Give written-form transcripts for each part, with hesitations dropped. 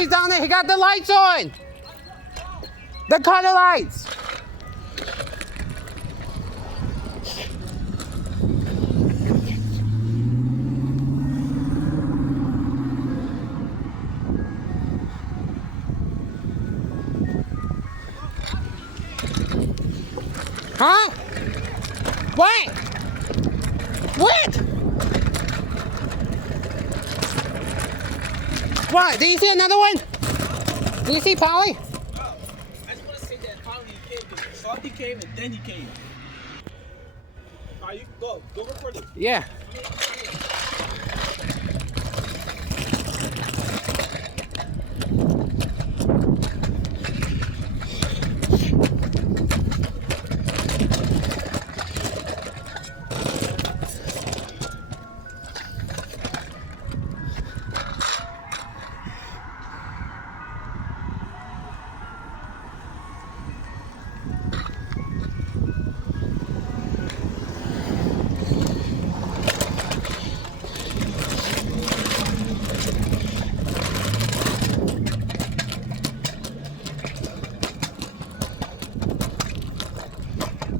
he's down there. He got the lights on. The color lights. Huh? What? What? What? Did you see another one? Did you see Polly? No. I just want to say that Polly came, Salty came, and then he came. Alright, you go. Go record it. Yeah.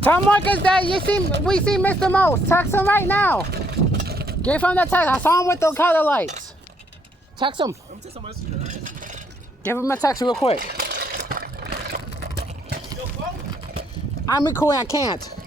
Tell Marcus that we see Mr. Most. Text him right now. Give him the text. I saw him with the color lights. Text him. I'm tell somebody else. Give him a text real quick. I'm recording. I can't.